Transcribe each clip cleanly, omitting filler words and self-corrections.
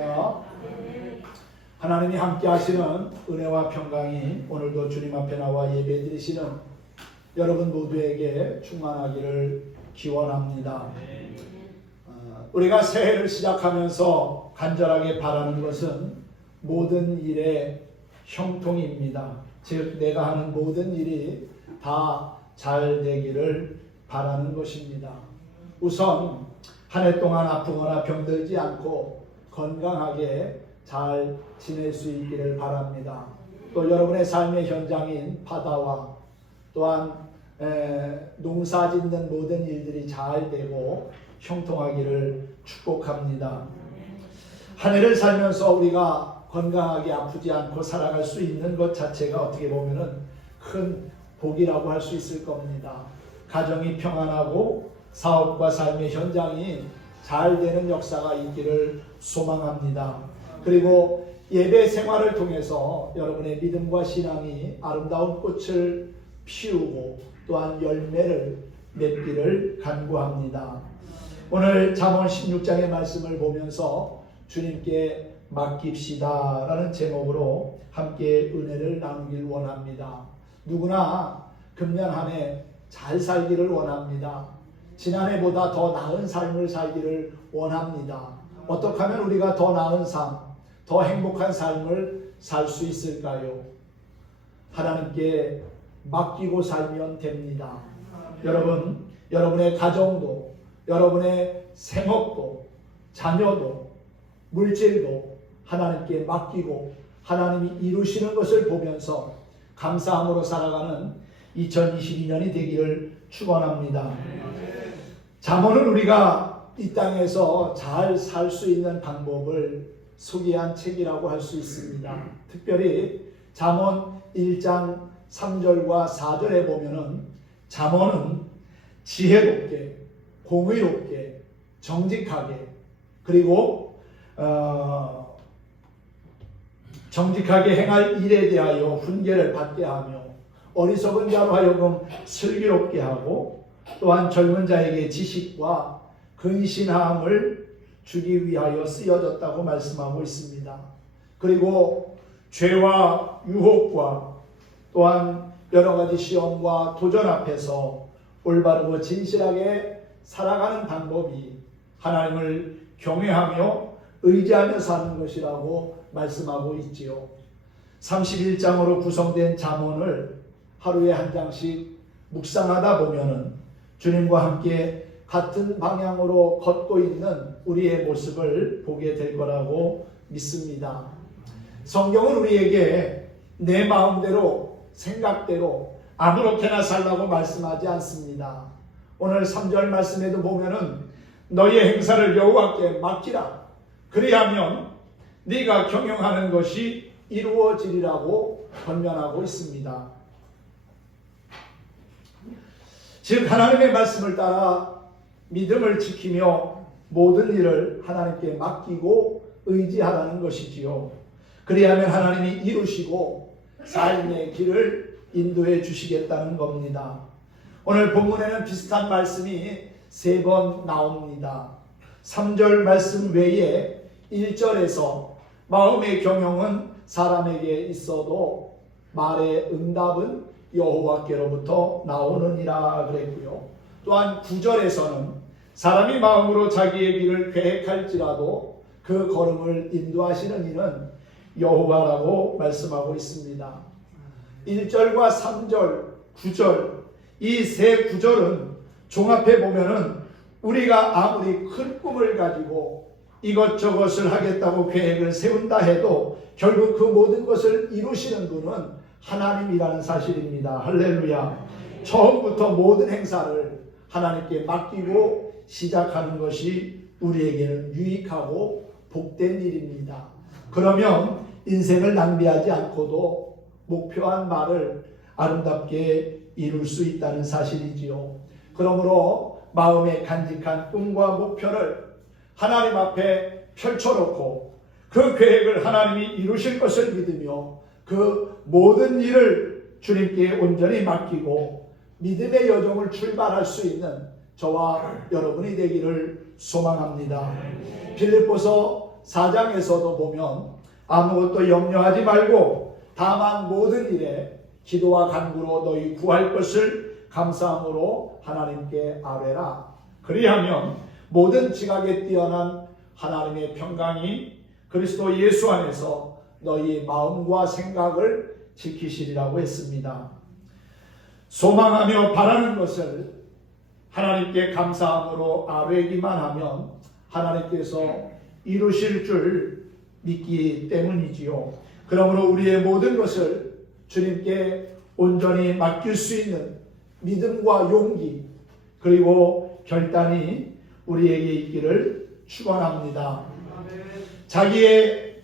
할렐루야. 하나님이 함께 하시는 은혜와 평강이 오늘도 주님 앞에 나와 예배 드리시는 여러분 모두에게 충만하기를 기원합니다. 우리가 새해를 시작하면서 간절하게 바라는 것은 모든 일의 형통입니다. 즉 내가 하는 모든 일이 다 잘 되기를 바라는 것입니다. 우선 한 해 동안 아프거나 병들지 않고 건강하게 잘 지낼 수 있기를 바랍니다. 또 여러분의 삶의 현장인 바다와 또한 농사 짓는 모든 일들이 잘 되고 형통하기를 축복합니다. 한 해를 살면서 우리가 건강하게 아프지 않고 살아갈 수 있는 것 자체가 어떻게 보면은 큰 복이라고 할 수 있을 겁니다. 가정이 평안하고 사업과 삶의 현장이 잘 되는 역사가 있기를 소망합니다. 그리고 예배 생활을 통해서 여러분의 믿음과 신앙이 아름다운 꽃을 피우고 또한 열매를 맺기를 간구합니다. 오늘 잠언 16장의 말씀을 보면서 주님께 맡깁시다 라는 제목으로 함께 은혜를 나누길 원합니다. 누구나 금년 한 해 잘 살기를 원합니다. 지난해보다 더 나은 삶을 살기를 원합니다. 어떻게 하면 우리가 더 나은 삶, 더 행복한 삶을 살 수 있을까요? 하나님께 맡기고 살면 됩니다. 여러분, 여러분의 가정도, 여러분의 생업도, 자녀도, 물질도 하나님께 맡기고 하나님이 이루시는 것을 보면서 감사함으로 살아가는 2022년이 되기를 축원합니다. 잠언은 우리가 이 땅에서 잘 살 수 있는 방법을 소개한 책이라고 할 수 있습니다. 특별히 잠언 1장 3절과 4절에 보면은 잠언은 지혜롭게, 공의롭게, 정직하게 그리고 정직하게 행할 일에 대하여 훈계를 받게 하며 어리석은 자로 하여금 슬기롭게 하고 또한 젊은 자에게 지식과 근신함을 주기 위하여 쓰여졌다고 말씀하고 있습니다. 그리고 죄와 유혹과 또한 여러 가지 시험과 도전 앞에서 올바르고 진실하게 살아가는 방법이 하나님을 경외하며 의지하며 사는 것이라고 말씀하고 있지요. 31장으로 구성된 잠언을 하루에 한 장씩 묵상하다 보면은 주님과 함께 같은 방향으로 걷고 있는 우리의 모습을 보게 될 거라고 믿습니다. 성경은 우리에게 내 마음대로 생각대로 아무렇게나 살라고 말씀하지 않습니다. 오늘 3절 말씀에도 보면은 너의 행사를 여호와께 맡기라. 그리하면 네가 경영하는 것이 이루어지리라고 권면하고 있습니다. 즉 하나님의 말씀을 따라 믿음을 지키며 모든 일을 하나님께 맡기고 의지하라는 것이지요. 그리하면 하나님이 이루시고 삶의 길을 인도해 주시겠다는 겁니다. 오늘 본문에는 비슷한 말씀이 3번 나옵니다. 3절 말씀 외에 1절에서 마음의 경영은 사람에게 있어도 말의 응답은 여호와께로부터 나오느니라 그랬고요. 또한 9절에서는 사람이 마음으로 자기의 길을 계획할지라도 그 걸음을 인도하시는 이는 여호와라고 말씀하고 있습니다. 1절과 3절, 9절 이 세 구절은 종합해 보면은 우리가 아무리 큰 꿈을 가지고 이것저것을 하겠다고 계획을 세운다 해도 결국 그 모든 것을 이루시는 분은 하나님이라는 사실입니다. 할렐루야. 처음부터 모든 행사를 하나님께 맡기고 시작하는 것이 우리에게는 유익하고 복된 일입니다. 그러면 인생을 낭비하지 않고도 목표한 말을 아름답게 이룰 수 있다는 사실이지요. 그러므로 마음에 간직한 꿈과 목표를 하나님 앞에 펼쳐놓고 그 계획을 하나님이 이루실 것을 믿으며 그 모든 일을 주님께 온전히 맡기고 믿음의 여정을 출발할 수 있는 저와 여러분이 되기를 소망합니다. 빌립보서 4장에서도 보면 아무것도 염려하지 말고 다만 모든 일에 기도와 간구로 너희 구할 것을 감사함으로 하나님께 아뢰라. 그리하면 모든 지각에 뛰어난 하나님의 평강이 그리스도 예수 안에서 너희 마음과 생각을 지키시리라고 했습니다. 소망하며 바라는 것을 하나님께 감사함으로 아뢰기만 하면 하나님께서 이루실 줄 믿기 때문이지요. 그러므로 우리의 모든 것을 주님께 온전히 맡길 수 있는 믿음과 용기 그리고 결단이 우리에게 있기를 축원합니다. 자기의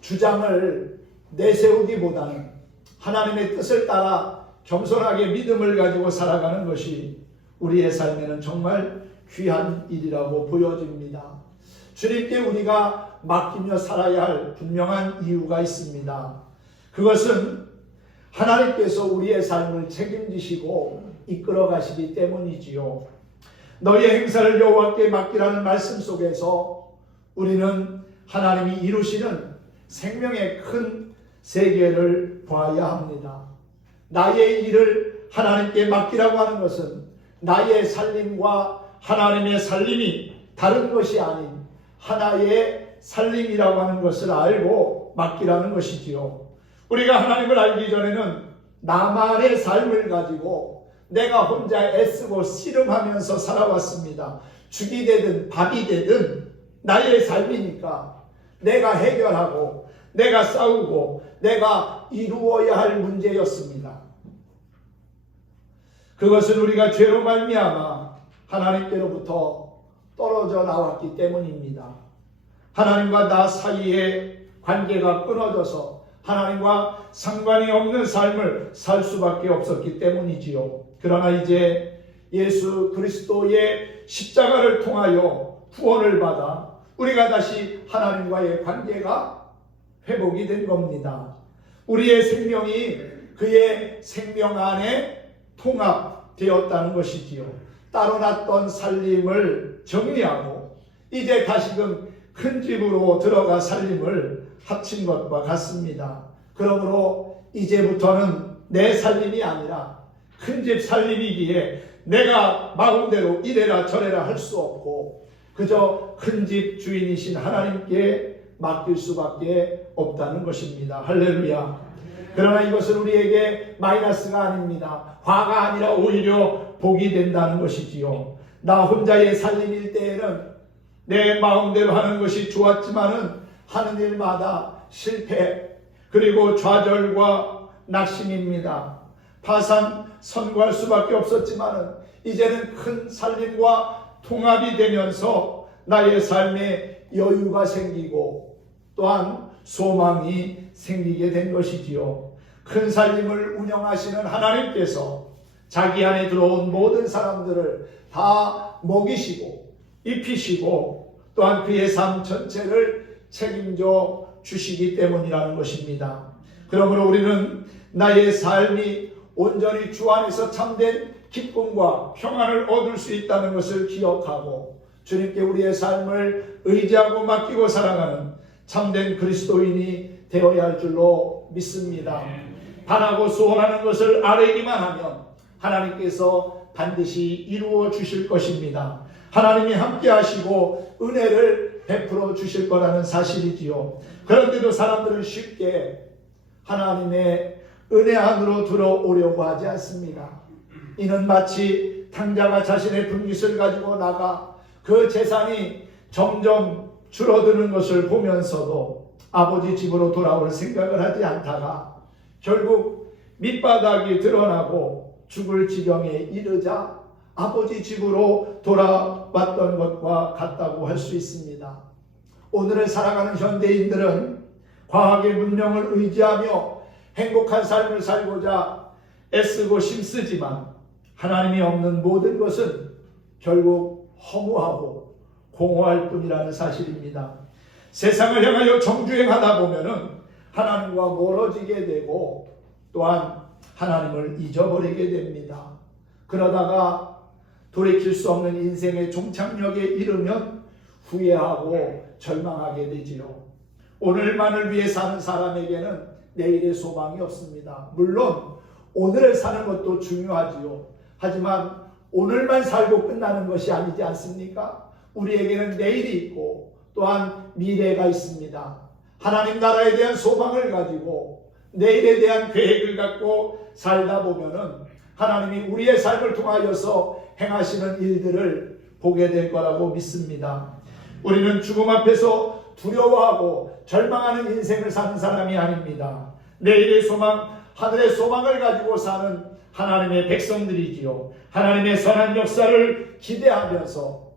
주장을 내세우기보다는 하나님의 뜻을 따라 겸손하게 믿음을 가지고 살아가는 것이 우리의 삶에는 정말 귀한 일이라고 보여집니다. 주님께 우리가 맡기며 살아야 할 분명한 이유가 있습니다. 그것은 하나님께서 우리의 삶을 책임지시고 이끌어 가시기 때문이지요. 너희의 행사를 여호와께 맡기라는 말씀 속에서 우리는 하나님이 이루시는 생명의 큰 세계를 봐야 합니다. 나의 일을 하나님께 맡기라고 하는 것은 나의 살림과 하나님의 살림이 다른 것이 아닌 하나의 살림이라고 하는 것을 알고 맡기라는 것이지요. 우리가 하나님을 알기 전에는 나만의 삶을 가지고 내가 혼자 애쓰고 씨름하면서 살아왔습니다. 죽이 되든 밥이 되든 나의 삶이니까 내가 해결하고 내가 싸우고 내가 이루어야 할 문제였습니다. 그것은 우리가 죄로 말미암아 하나님께로부터 떨어져 나왔기 때문입니다. 하나님과 나 사이의 관계가 끊어져서 하나님과 상관이 없는 삶을 살 수밖에 없었기 때문이지요. 그러나 이제 예수 그리스도의 십자가를 통하여 구원을 받아 우리가 다시 하나님과의 관계가 회복이 된 겁니다. 우리의 생명이 그의 생명 안에 통합되었다는 것이지요. 따로 놨던 살림을 정리하고 이제 다시금 큰 집으로 들어가 살림을 합친 것과 같습니다. 그러므로 이제부터는 내 살림이 아니라 큰 집 살림이기에 내가 마음대로 이래라 저래라 할 수 없고 그저 큰 집 주인이신 하나님께 맡길 수밖에 없다는 것입니다. 할렐루야. 그러나 이것은 우리에게 마이너스가 아닙니다. 화가 아니라 오히려 복이 된다는 것이지요. 나 혼자의 살림일 때에는 내 마음대로 하는 것이 좋았지만은 하는 일마다 실패 그리고 좌절과 낙심입니다. 파산 선고할 수밖에 없었지만은 이제는 큰 살림과 통합이 되면서 나의 삶에 여유가 생기고 또한 소망이 생기게 된 것이지요. 큰 살림을 운영하시는 하나님께서 자기 안에 들어온 모든 사람들을 다 먹이시고 입히시고 또한 그의 삶 전체를 책임져 주시기 때문이라는 것입니다. 그러므로 우리는 나의 삶이 온전히 주 안에서 참된 기쁨과 평안을 얻을 수 있다는 것을 기억하고 주님께 우리의 삶을 의지하고 맡기고 살아가는 참된 그리스도인이 되어야 할 줄로 믿습니다. 바라고 소원하는 것을 아뢰기만 하면 하나님께서 반드시 이루어 주실 것입니다. 하나님이 함께 하시고 은혜를 베풀어 주실 거라는 사실이지요. 그런데도 사람들은 쉽게 하나님의 은혜 안으로 들어오려고 하지 않습니다. 이는 마치 탕자가 자신의 분깃을 가지고 나가 그 재산이 점점 줄어드는 것을 보면서도 아버지 집으로 돌아올 생각을 하지 않다가 결국 밑바닥이 드러나고 죽을 지경에 이르자 아버지 집으로 돌아왔던 것과 같다고 할 수 있습니다. 오늘을 살아가는 현대인들은 과학의 문명을 의지하며 행복한 삶을 살고자 애쓰고 힘쓰지만 하나님이 없는 모든 것은 결국 허무하고 공허할 뿐이라는 사실입니다. 세상을 향하여 정주행하다 보면은 하나님과 멀어지게 되고 또한 하나님을 잊어버리게 됩니다. 그러다가 돌이킬 수 없는 인생의 종착역에 이르면 후회하고 절망하게 되지요. 오늘만을 위해 사는 사람에게는 내일의 소망이 없습니다. 물론 오늘을 사는 것도 중요하지요. 하지만 오늘만 살고 끝나는 것이 아니지 않습니까? 우리에게는 내일이 있고 또한 미래가 있습니다. 하나님 나라에 대한 소망을 가지고 내일에 대한 계획을 갖고 살다 보면은 하나님이 우리의 삶을 통하여서 행하시는 일들을 보게 될 거라고 믿습니다. 우리는 죽음 앞에서 두려워하고 절망하는 인생을 사는 사람이 아닙니다. 내일의 소망, 하늘의 소망을 가지고 사는 하나님의 백성들이지요. 하나님의 선한 역사를 기대하면서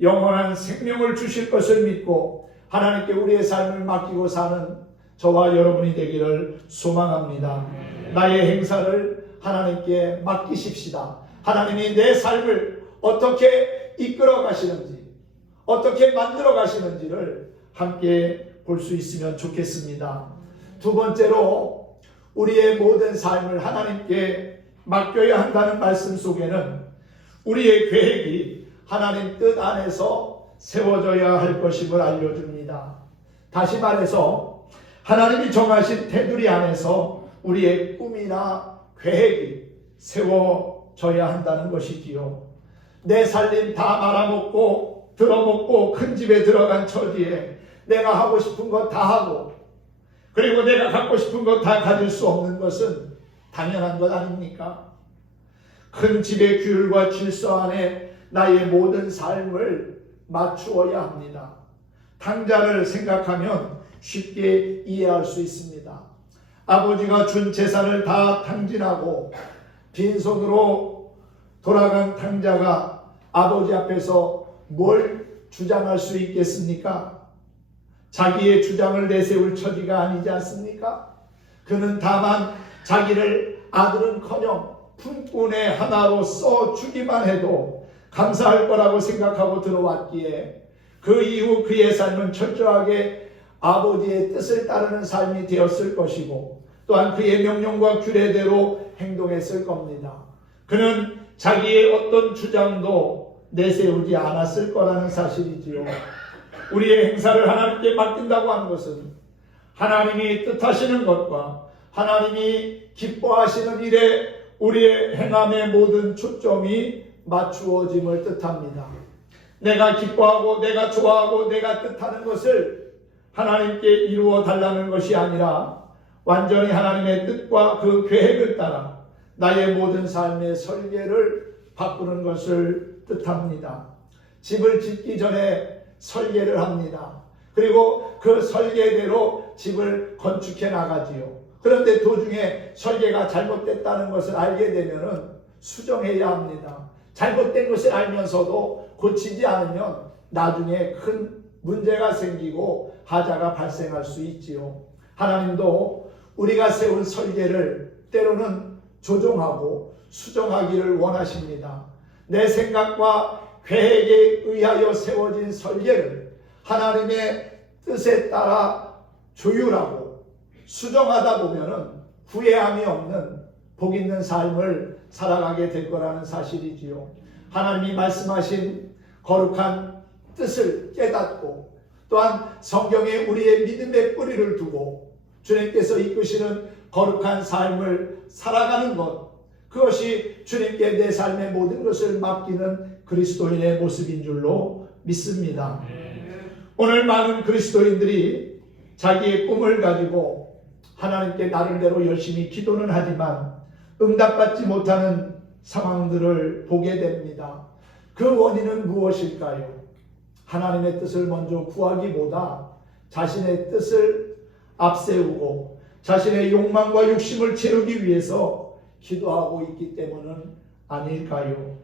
영원한 생명을 주실 것을 믿고 하나님께 우리의 삶을 맡기고 사는 저와 여러분이 되기를 소망합니다. 나의 행사를 하나님께 맡기십시다. 하나님이 내 삶을 어떻게 이끌어 가시는지, 어떻게 만들어 가시는지를 함께 볼 수 있으면 좋겠습니다. 두 번째로 우리의 모든 삶을 하나님께 맡겨야 한다는 말씀 속에는 우리의 계획이 하나님 뜻 안에서 세워져야 할 것임을 알려줍니다. 다시 말해서 하나님이 정하신 테두리 안에서 우리의 꿈이나 계획이 세워져야 한다는 것이지요. 내 살림 다 말아먹고 들어먹고 큰 집에 들어간 처지에 내가 하고 싶은 것 다 하고 그리고 내가 갖고 싶은 것 다 가질 수 없는 것은 당연한 것 아닙니까? 큰 집의 규율과 질서 안에 나의 모든 삶을 맞추어야 합니다. 당자를 생각하면 쉽게 이해할 수 있습니다. 아버지가 준 재산을 다 탕진하고 빈손으로 돌아간 탕자가 아버지 앞에서 뭘 주장할 수 있겠습니까? 자기의 주장을 내세울 처지가 아니지 않습니까? 그는 다만 자기를 아들은커녕 품꾼의 하나로 써주기만 해도 감사할 거라고 생각하고 들어왔기에 그 이후 그의 삶은 철저하게 아버지의 뜻을 따르는 삶이 되었을 것이고 또한 그의 명령과 규례대로 행동했을 겁니다. 그는 자기의 어떤 주장도 내세우지 않았을 거라는 사실이지요. 우리의 행사를 하나님께 맡긴다고 하는 것은 하나님이 뜻하시는 것과 하나님이 기뻐하시는 일에 우리의 행함의 모든 초점이 맞추어짐을 뜻합니다. 내가 기뻐하고 내가 좋아하고 내가 뜻하는 것을 하나님께 이루어 달라는 것이 아니라 완전히 하나님의 뜻과 그 계획을 따라 나의 모든 삶의 설계를 바꾸는 것을 뜻합니다. 집을 짓기 전에 설계를 합니다. 그리고 그 설계대로 집을 건축해 나가지요. 그런데 도중에 설계가 잘못됐다는 것을 알게 되면 수정해야 합니다. 잘못된 것을 알면서도 고치지 않으면 나중에 큰 문제가 생기고 하자가 발생할 수 있지요. 하나님도 우리가 세운 설계를 때로는 조정하고 수정하기를 원하십니다. 내 생각과 계획에 의하여 세워진 설계를 하나님의 뜻에 따라 조율하고 수정하다 보면은 후회함이 없는 복 있는 삶을 살아가게 될 거라는 사실이지요. 하나님이 말씀하신 거룩한 뜻을 깨닫고 또한 성경에 우리의 믿음의 뿌리를 두고 주님께서 이끄시는 거룩한 삶을 살아가는 것, 그것이 주님께 내 삶의 모든 것을 맡기는 그리스도인의 모습인 줄로 믿습니다. 오늘 많은 그리스도인들이 자기의 꿈을 가지고 하나님께 나름대로 열심히 기도는 하지만 응답받지 못하는 상황들을 보게 됩니다. 그 원인은 무엇일까요? 하나님의 뜻을 먼저 구하기보다 자신의 뜻을 앞세우고 자신의 욕망과 욕심을 채우기 위해서 기도하고 있기 때문은 아닐까요?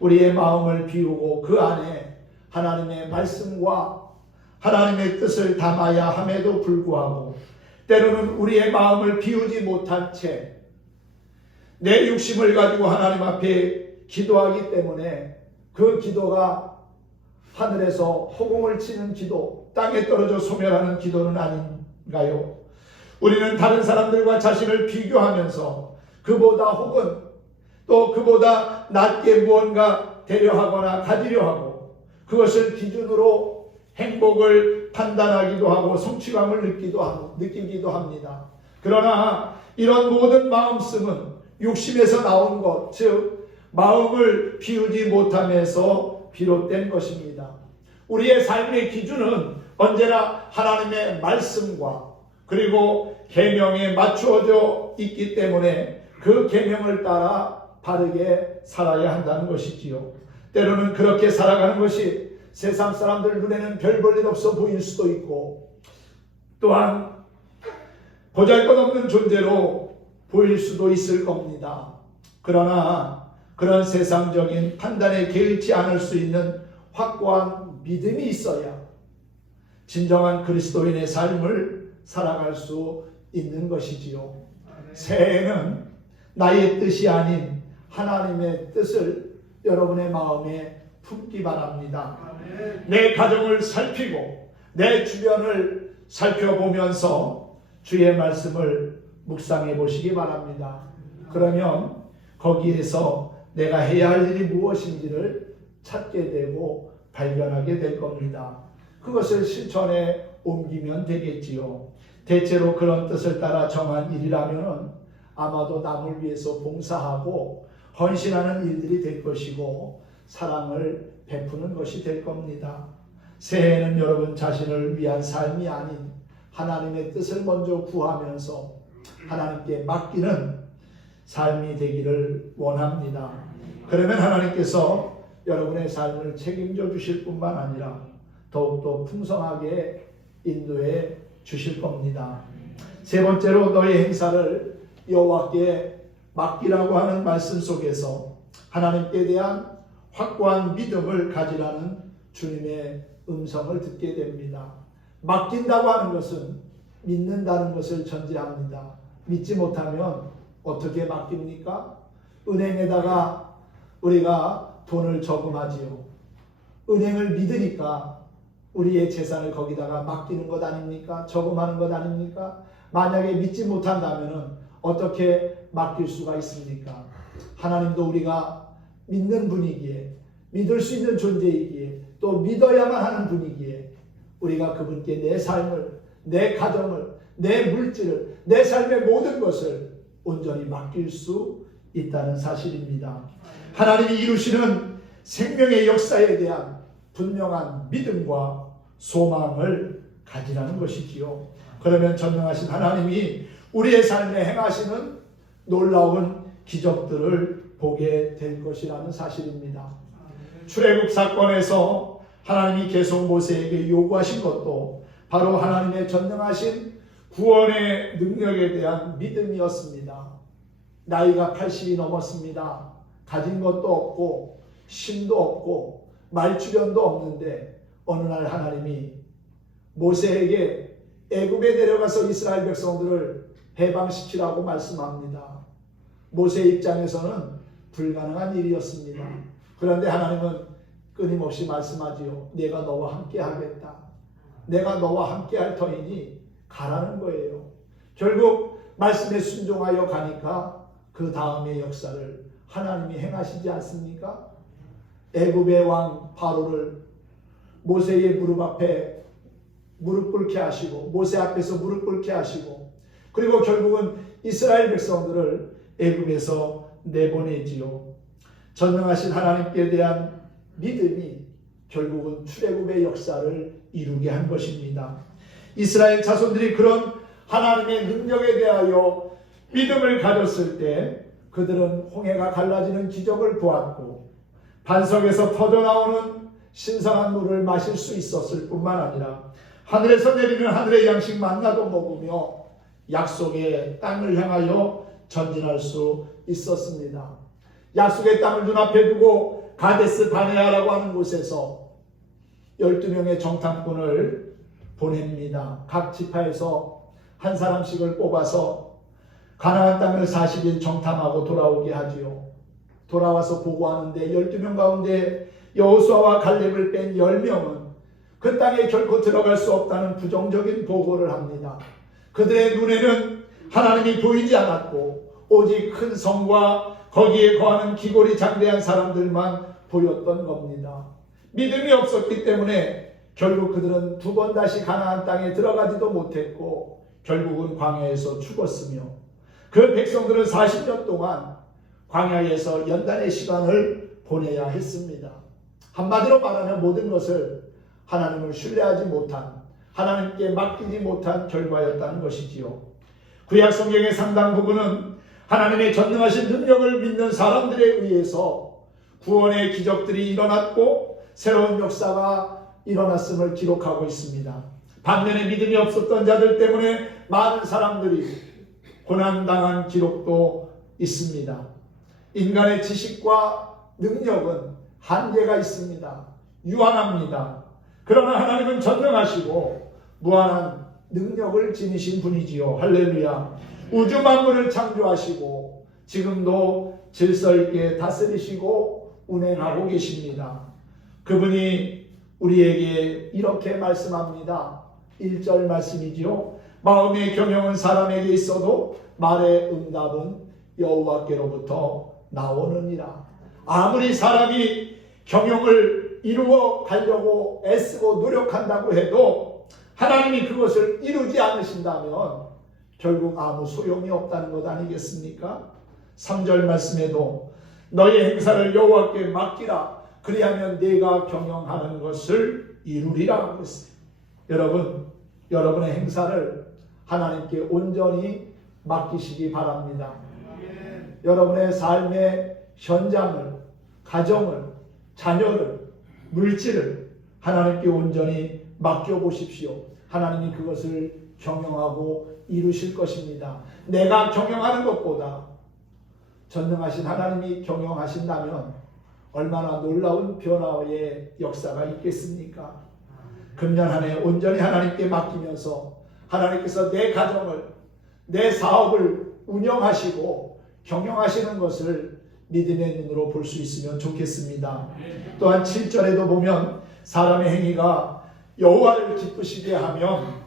우리의 마음을 비우고 그 안에 하나님의 말씀과 하나님의 뜻을 담아야 함에도 불구하고 때로는 우리의 마음을 비우지 못한 채 내 욕심을 가지고 하나님 앞에 기도하기 때문에 그 기도가 하늘에서 호공을 치는 기도, 땅에 떨어져 소멸하는 기도는 아닌가요? 우리는 다른 사람들과 자신을 비교하면서 그보다 혹은 또 그보다 낮게 무언가 되려 하거나 가지려 하고 그것을 기준으로 행복을 판단하기도 하고 성취감을 느끼기도 합니다. 그러나 이런 모든 마음씀은 육심에서 나온 것, 즉 마음을 비우지 못함에서 비롯된 것입니다. 우리의 삶의 기준은 언제나 하나님의 말씀과 그리고 계명에 맞추어져 있기 때문에 그 계명을 따라 바르게 살아야 한다는 것이지요. 때로는 그렇게 살아가는 것이 세상 사람들 눈에는 별 볼 일 없어 보일 수도 있고, 또한 보잘것없는 존재로 보일 수도 있을 겁니다. 그러나 그런 세상적인 판단에 개의치 않을 수 있는 확고한 믿음이 있어야 진정한 그리스도인의 삶을 살아갈 수 있는 것이지요. 새해에는 나의 뜻이 아닌 하나님의 뜻을 여러분의 마음에 품기 바랍니다. 내 가정을 살피고 내 주변을 살펴보면서 주의 말씀을 묵상해 보시기 바랍니다. 그러면 거기에서 내가 해야 할 일이 무엇인지를 찾게 되고 발견하게 될 겁니다. 그것을 실천에 옮기면 되겠지요. 대체로 그런 뜻을 따라 정한 일이라면 아마도 남을 위해서 봉사하고 헌신하는 일들이 될 것이고 사랑을 베푸는 것이 될 겁니다. 새해에는 여러분 자신을 위한 삶이 아닌 하나님의 뜻을 먼저 구하면서 하나님께 맡기는 삶이 되기를 원합니다. 그러면 하나님께서 여러분의 삶을 책임져 주실 뿐만 아니라 더욱더 풍성하게 인도해 주실 겁니다. 세 번째로 너의 행사를 여호와께 맡기라고 하는 말씀 속에서 하나님께 대한 확고한 믿음을 가지라는 주님의 음성을 듣게 됩니다. 맡긴다고 하는 것은 믿는다는 것을 전제합니다. 믿지 못하면 어떻게 맡깁니까? 은행에다가 우리가 돈을 저금하지요. 은행을 믿으니까 우리의 재산을 거기다가 맡기는 것 아닙니까? 저금하는 것 아닙니까? 만약에 믿지 못한다면 어떻게 맡길 수가 있습니까? 하나님도 우리가 믿는 분이기에, 믿을 수 있는 존재이기에, 또 믿어야만 하는 분이기에 우리가 그분께 내 삶을, 내 가정을, 내 물질을, 내 삶의 모든 것을 온전히 맡길 수 있다는 사실입니다. 하나님이 이루시는 생명의 역사에 대한 분명한 믿음과 소망을 가지라는 것이지요. 그러면 전능하신 하나님이 우리의 삶에 행하시는 놀라운 기적들을 보게 될 것이라는 사실입니다. 출애굽 사건에서 하나님이 계속 모세에게 요구하신 것도 바로 하나님의 전능하신 구원의 능력에 대한 믿음이었습니다. 나이가 80이 넘었습니다. 가진 것도 없고 힘도 없고 말주변도 없는데 어느 날 하나님이 모세에게 애굽에 내려가서 이스라엘 백성들을 해방시키라고 말씀합니다. 모세 입장에서는 불가능한 일이었습니다. 그런데 하나님은 끊임없이 말씀하지요. 내가 너와 함께 하겠다. 내가 너와 함께 할 터이니 가라는 거예요. 결국 말씀에 순종하여 가니까 그 다음의 역사를 하나님이 행하시지 않습니까? 애굽의 왕 바로를 모세의 무릎 앞에 무릎 꿇게 하시고 모세 앞에서 무릎 꿇게 하시고 그리고 결국은 이스라엘 백성들을 애굽에서 내보내지요. 전능하신 하나님께 대한 믿음이 결국은 출애굽의 역사를 이루게 한 것입니다. 이스라엘 자손들이 그런 하나님의 능력에 대하여 믿음을 가졌을 때 그들은 홍해가 갈라지는 기적을 보았고 반석에서 터져나오는 신선한 물을 마실 수 있었을 뿐만 아니라 하늘에서 내리는 하늘의 양식 만나도 먹으며 약속의 땅을 향하여 전진할 수 있었습니다. 약속의 땅을 눈앞에 두고 가데스 바네아라고 하는 곳에서 12명의 정탐꾼을 보냅니다. 각 지파에서 한 사람씩을 뽑아서 가나안 땅을 40일 정탐하고 돌아오게 하지요. 돌아와서 보고하는데 12명 가운데 여호수아와 갈렙을 뺀 10명은 그 땅에 결코 들어갈 수 없다는 부정적인 보고를 합니다. 그들의 눈에는 하나님이 보이지 않았고 오직 큰 성과 거기에 거하는 기골이 장대한 사람들만 보였던 겁니다. 믿음이 없었기 때문에 결국 그들은 두 번 다시 가나안 땅에 들어가지도 못했고 결국은 광야에서 죽었으며 그 백성들은 40년 동안 광야에서 연단의 시간을 보내야 했습니다. 한마디로 말하면 모든 것을 하나님을 신뢰하지 못한, 하나님께 맡기지 못한 결과였다는 것이지요. 구약 성경의 상당 부분은 하나님의 전능하신 능력을 믿는 사람들에 의해서 구원의 기적들이 일어났고 새로운 역사가 일어났음을 기록하고 있습니다. 반면에 믿음이 없었던 자들 때문에 많은 사람들이 고난당한 기록도 있습니다. 인간의 지식과 능력은 한계가 있습니다. 유한합니다. 그러나 하나님은 전능하시고 무한한 능력을 지니신 분이지요. 할렐루야. 우주 만물을 창조하시고 지금도 질서 있게 다스리시고 운행하고 계십니다. 그분이 우리에게 이렇게 말씀합니다. 1절 말씀이지요. 마음의 경영은 사람에게 있어도 말의 응답은 여호와께로부터 나오느니라. 아무리 사람이 경영을 이루어 가려고 애쓰고 노력한다고 해도 하나님이 그것을 이루지 않으신다면 결국 아무 소용이 없다는 것 아니겠습니까? 3절 말씀에도 너의 행사를 여호와께 맡기라. 그리하면 네가 경영하는 것을 이루리라 그랬어요. 여러분, 여러분의 행사를 하나님께 온전히 맡기시기 바랍니다. 여러분의 삶의 현장을, 가정을, 자녀를, 물질을 하나님께 온전히 맡겨보십시오. 하나님이 그것을 경영하고 이루실 것입니다. 내가 경영하는 것보다 전능하신 하나님이 경영하신다면 얼마나 놀라운 변화의 역사가 있겠습니까? 금년 한 해 온전히 하나님께 맡기면서 하나님께서 내 가정을, 내 사업을 운영하시고 경영하시는 것을 믿음의 눈으로 볼 수 있으면 좋겠습니다. 또한 7절에도 보면 사람의 행위가 여호와를 기쁘시게 하면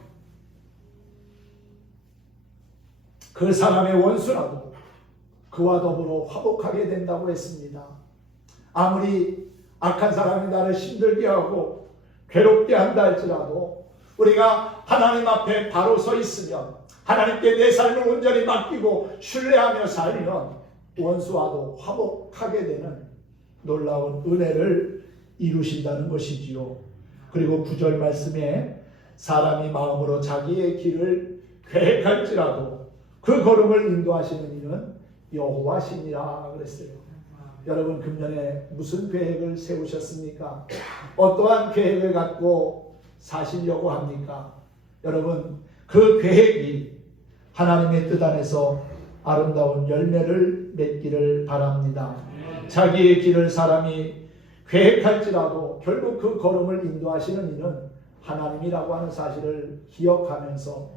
그 사람의 원수라도 그와 더불어 화목하게 된다고 했습니다. 아무리 악한 사람이 나를 힘들게 하고 괴롭게 한다 할지라도 우리가 하나님 앞에 바로 서 있으면, 하나님께 내 삶을 온전히 맡기고 신뢰하며 살면 원수와도 화목하게 되는 놀라운 은혜를 이루신다는 것이지요. 그리고 9절 말씀에 사람이 마음으로 자기의 길을 계획할지라도 그 걸음을 인도하시는 이는 여호와시니라 그랬어요. 여러분, 금년에 무슨 계획을 세우셨습니까? 어떠한 계획을 갖고 사시려고 합니까? 여러분, 그 계획이 하나님의 뜻 안에서 아름다운 열매를 맺기를 바랍니다. 자기의 길을 사람이 계획할지라도 결국 그 걸음을 인도하시는 이는 하나님이라고 하는 사실을 기억하면서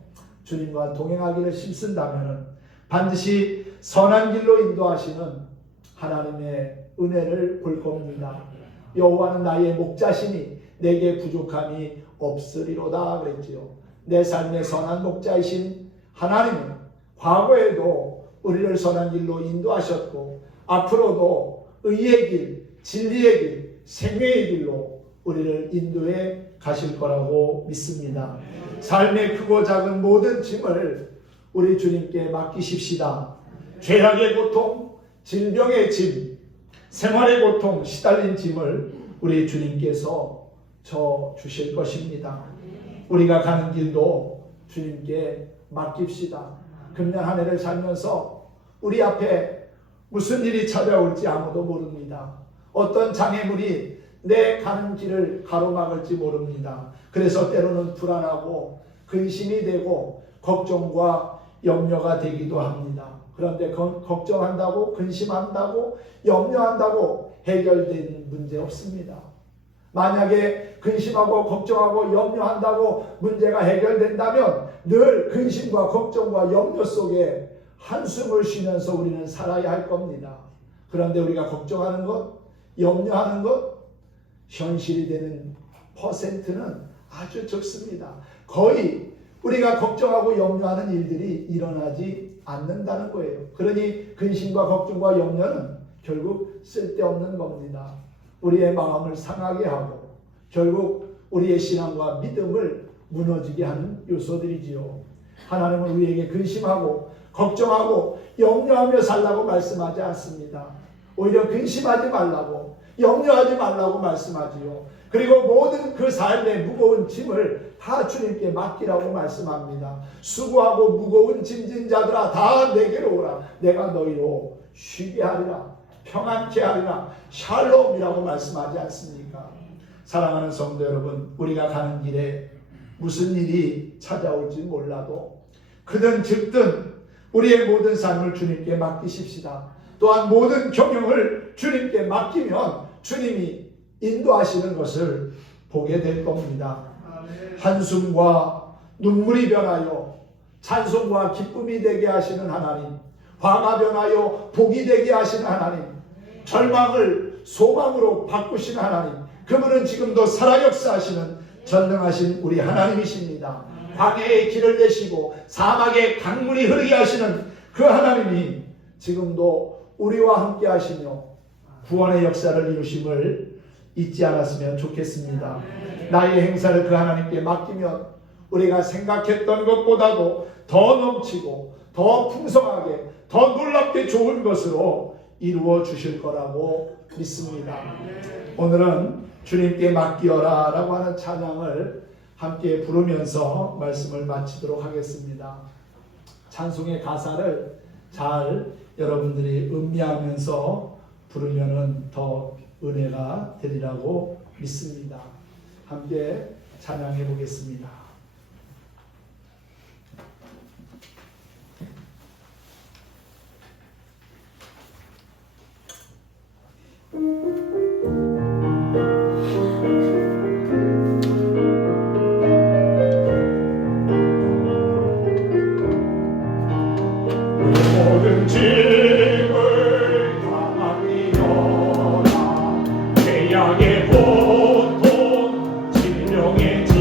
주님과 동행하기를 힘쓴다면 반드시 선한 길로 인도하시는 하나님의 은혜를 볼 겁니다. 여호와는 나의 목자시니 내게 부족함이 없으리로다 그랬지요. 내 삶의 선한 목자이신 하나님은 과거에도 우리를 선한 길로 인도하셨고 앞으로도 의의 길, 진리의 길, 생명의 길로 우리를 인도해 가실 거라고 믿습니다. 삶의 크고 작은 모든 짐을 우리 주님께 맡기십시다. 죄악의 고통, 질병의 짐, 생활의 고통, 시달린 짐을 우리 주님께서 져 주실 것입니다. 우리가 가는 길도 주님께 맡깁시다. 금년 한 해를 살면서 우리 앞에 무슨 일이 찾아올지 아무도 모릅니다. 어떤 장애물이 내 가는 길을 가로막을지 모릅니다. 그래서 때로는 불안하고 근심이 되고 걱정과 염려가 되기도 합니다. 그런데 걱정한다고, 근심한다고, 염려한다고 해결되는 문제 없습니다. 만약에 근심하고 걱정하고 염려한다고 문제가 해결된다면 늘 근심과 걱정과 염려 속에 한숨을 쉬면서 우리는 살아야 할 겁니다. 그런데 우리가 걱정하는 것, 염려하는 것, 현실이 되는 퍼센트는 아주 적습니다. 거의 우리가 걱정하고 염려하는 일들이 일어나지 않는다는 거예요. 그러니 근심과 걱정과 염려는 결국 쓸데없는 겁니다. 우리의 마음을 상하게 하고 결국 우리의 신앙과 믿음을 무너지게 하는 요소들이지요. 하나님은 우리에게 근심하고 걱정하고 염려하며 살라고 말씀하지 않습니다. 오히려 근심하지 말라고, 염려하지 말라고 말씀하지요. 그리고 모든 그 삶의 무거운 짐을 다 주님께 맡기라고 말씀합니다. 수고하고 무거운 짐진 자들아 다 내게로 오라. 내가 너희로 쉬게 하리라. 평안케 하리라. 샬롬이라고 말씀하지 않습니까? 사랑하는 성도 여러분, 우리가 가는 길에 무슨 일이 찾아올지 몰라도 그든 즉든 우리의 모든 삶을 주님께 맡기십시다. 또한 모든 경영을 주님께 맡기면 주님이 인도하시는 것을 보게 될 겁니다. 한숨과 눈물이 변하여 찬송과 기쁨이 되게 하시는 하나님, 화가 변하여 복이 되게 하시는 하나님, 절망을 소망으로 바꾸시는 하나님, 그분은 지금도 살아 역사하시는 전능하신 우리 하나님이십니다. 광야에 길을 내시고 사막에 강물이 흐르게 하시는 그 하나님이 지금도 우리와 함께 하시며 구원의 역사를 이루심을 잊지 않았으면 좋겠습니다. 나의 행사를 그 하나님께 맡기면 우리가 생각했던 것보다도 더 넘치고 더 풍성하게 더 놀랍게 좋은 것으로 이루어 주실 거라고 믿습니다. 오늘은 주님께 맡기어라 라고 하는 찬양을 함께 부르면서 말씀을 마치도록 하겠습니다. 찬송의 가사를 잘 여러분들이 음미하면서 부르면은 더 은혜가 되리라고 믿습니다. 함께 찬양해 보겠습니다. 모든 짐을 다 맡기노라. 죄악의 고통, 질병의 짐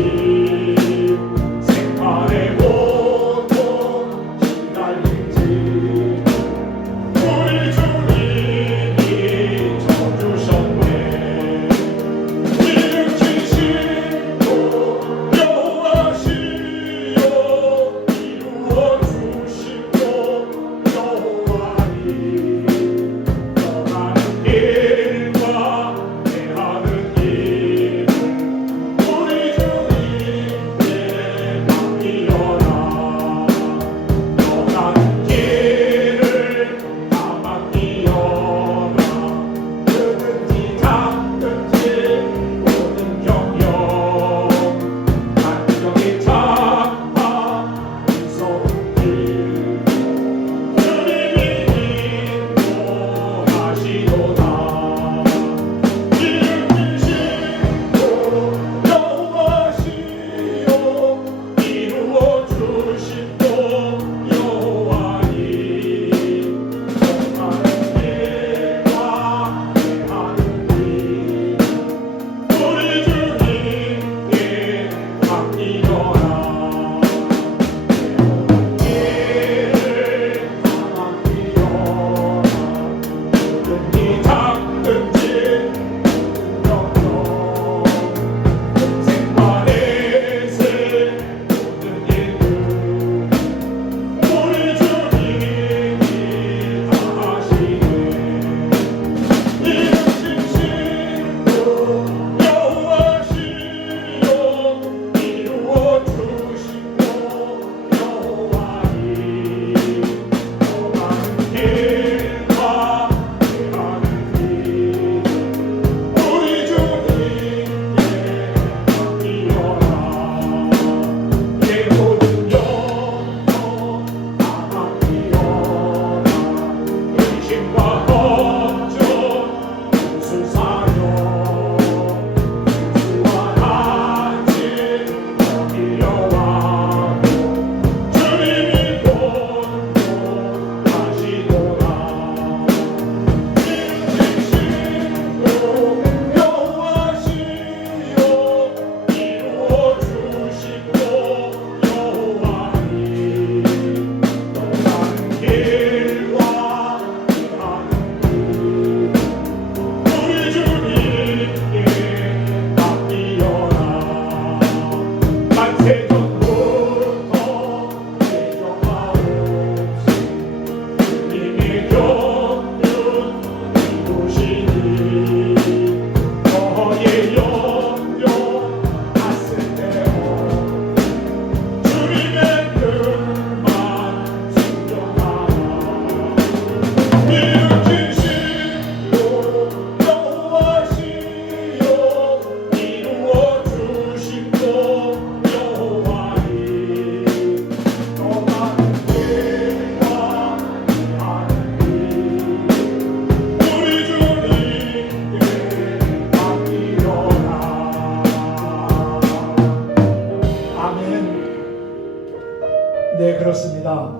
네, 그렇습니다.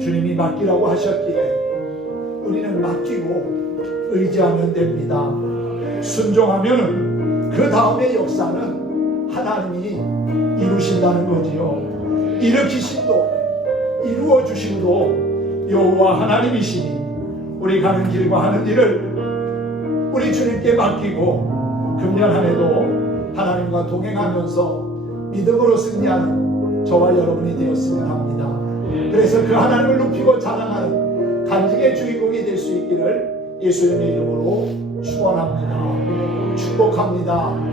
주님이 맡기라고 하셨기에 우리는 맡기고 의지하면 됩니다. 순종하면은 그 다음의 역사는 하나님이 이루신다는 거지요. 일으키심도 이루어 주심도 여호와 하나님이시니 우리 가는 길과 하는 일을 우리 주님께 맡기고 금년 한 해도 하나님과 동행하면서 믿음으로 승리하는 저와 여러분이 되었으면 합니다. 그래서 그 하나님을 높이고 자랑하는 간증의 주인공이 될 수 있기를 예수님의 이름으로 축원합니다. 축복합니다.